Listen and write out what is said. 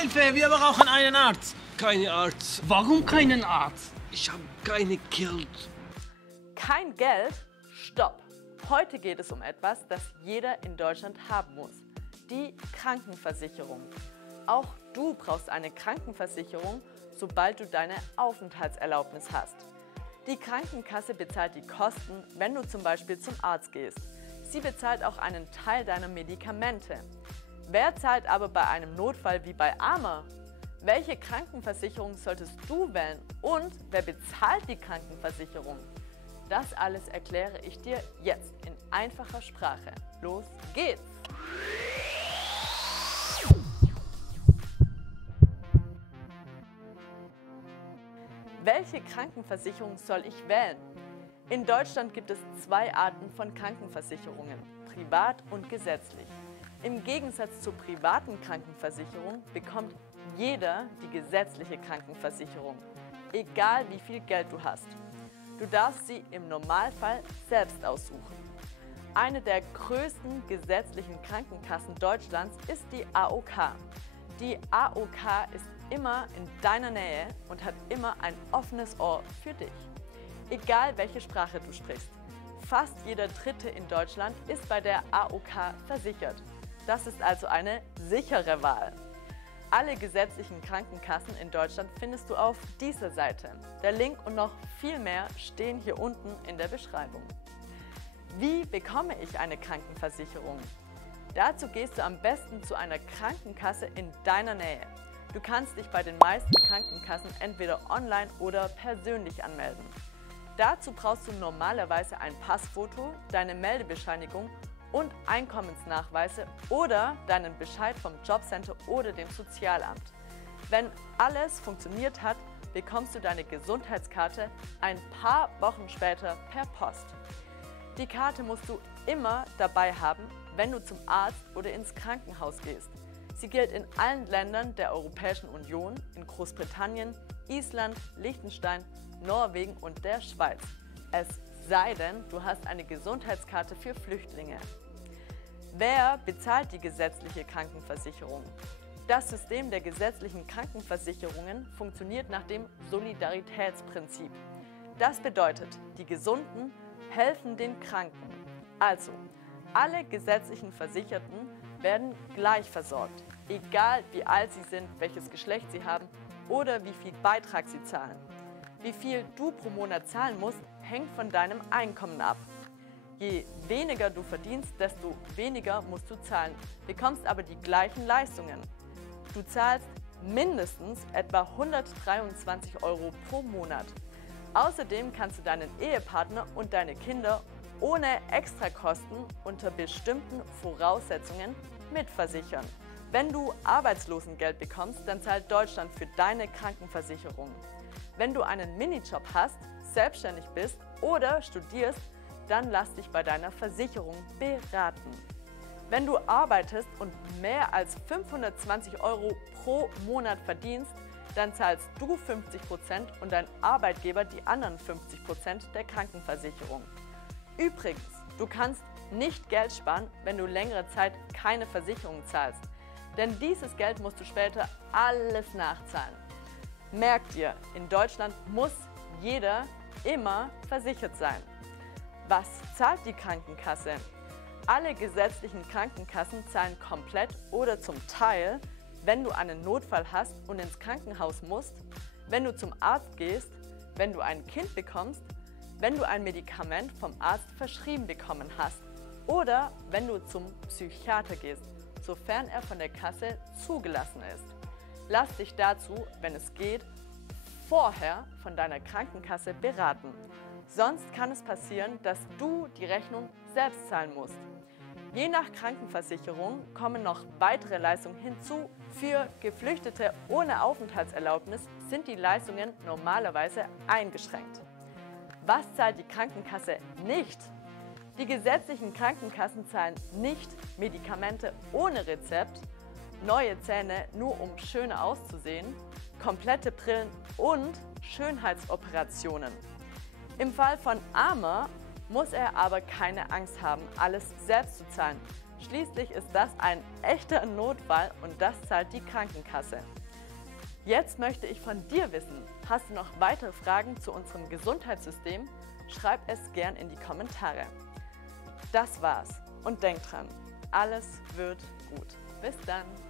Hilfe, wir brauchen einen Arzt. Keine Arzt. Warum keinen Arzt? Ich habe keine Geld. Kein Geld? Stopp! Heute geht es um etwas, das jeder in Deutschland haben muss. Die Krankenversicherung. Auch du brauchst eine Krankenversicherung, sobald du deine Aufenthaltserlaubnis hast. Die Krankenkasse bezahlt die Kosten, wenn du zum Beispiel zum Arzt gehst. Sie bezahlt auch einen Teil deiner Medikamente. Wer zahlt aber bei einem Notfall wie bei Arma? Welche Krankenversicherung solltest du wählen und wer bezahlt die Krankenversicherung? Das alles erkläre ich dir jetzt in einfacher Sprache. Los geht's! Welche Krankenversicherung soll ich wählen? In Deutschland gibt es zwei Arten von Krankenversicherungen, privat und gesetzlich. Im Gegensatz zur privaten Krankenversicherung bekommt jeder die gesetzliche Krankenversicherung, egal wie viel Geld du hast. Du darfst sie im Normalfall selbst aussuchen. Eine der größten gesetzlichen Krankenkassen Deutschlands ist die AOK. Die AOK ist immer in deiner Nähe und hat immer ein offenes Ohr für dich. Egal welche Sprache du sprichst. Fast jeder Dritte in Deutschland ist bei der AOK versichert. Das ist also eine sichere Wahl. Alle gesetzlichen Krankenkassen in Deutschland findest du auf dieser Seite. Der Link und noch viel mehr stehen hier unten in der Beschreibung. Wie bekomme ich eine Krankenversicherung? Dazu gehst du am besten zu einer Krankenkasse in deiner Nähe. Du kannst dich bei den meisten Krankenkassen entweder online oder persönlich anmelden. Dazu brauchst du normalerweise ein Passfoto, deine Meldebescheinigung und Einkommensnachweise oder deinen Bescheid vom Jobcenter oder dem Sozialamt. Wenn alles funktioniert hat, bekommst du deine Gesundheitskarte ein paar Wochen später per Post. Die Karte musst du immer dabei haben, wenn du zum Arzt oder ins Krankenhaus gehst. Sie gilt in allen Ländern der Europäischen Union, in Großbritannien, Island, Liechtenstein, Norwegen und der Schweiz. Es sei denn, du hast eine Gesundheitskarte für Flüchtlinge. Wer bezahlt die gesetzliche Krankenversicherung? Das System der gesetzlichen Krankenversicherungen funktioniert nach dem Solidaritätsprinzip. Das bedeutet, die Gesunden helfen den Kranken. Also, alle gesetzlichen Versicherten werden gleich versorgt, egal wie alt sie sind, welches Geschlecht sie haben oder wie viel Beitrag sie zahlen. Wie viel du pro Monat zahlen musst, hängt von deinem Einkommen ab. Je weniger du verdienst, desto weniger musst du zahlen, bekommst aber die gleichen Leistungen. Du zahlst mindestens etwa 123 € pro Monat. Außerdem kannst du deinen Ehepartner und deine Kinder ohne Extrakosten unter bestimmten Voraussetzungen mitversichern. Wenn du Arbeitslosengeld bekommst, dann zahlt Deutschland für deine Krankenversicherung. Wenn du einen Minijob hast, selbstständig bist oder studierst, dann lass dich bei deiner Versicherung beraten. Wenn du arbeitest und mehr als 520 € pro Monat verdienst, dann zahlst du 50% und dein Arbeitgeber die anderen 50% der Krankenversicherung. Übrigens, du kannst nicht Geld sparen, wenn du längere Zeit keine Versicherung zahlst, denn dieses Geld musst du später alles nachzahlen. Merk dir, in Deutschland muss jeder immer versichert sein. Was zahlt die Krankenkasse? Alle gesetzlichen Krankenkassen zahlen komplett oder zum Teil, wenn du einen Notfall hast und ins Krankenhaus musst, wenn du zum Arzt gehst, wenn du ein Kind bekommst, wenn du ein Medikament vom Arzt verschrieben bekommen hast oder wenn du zum Psychiater gehst, sofern er von der Kasse zugelassen ist. Lass dich dazu, wenn es geht, vorher von deiner Krankenkasse beraten. Sonst kann es passieren, dass du die Rechnung selbst zahlen musst. Je nach Krankenversicherung kommen noch weitere Leistungen hinzu. Für Geflüchtete ohne Aufenthaltserlaubnis sind die Leistungen normalerweise eingeschränkt. Was zahlt die Krankenkasse nicht? Die gesetzlichen Krankenkassen zahlen nicht Medikamente ohne Rezept, neue Zähne nur um schöner auszusehen, komplette Brillen und Schönheitsoperationen. Im Fall von Arma muss er aber keine Angst haben, alles selbst zu zahlen. Schließlich ist das ein echter Notfall und das zahlt die Krankenkasse. Jetzt möchte ich von dir wissen, hast du noch weitere Fragen zu unserem Gesundheitssystem? Schreib es gern in die Kommentare. Das war's und denk dran, alles wird gut. Bis dann!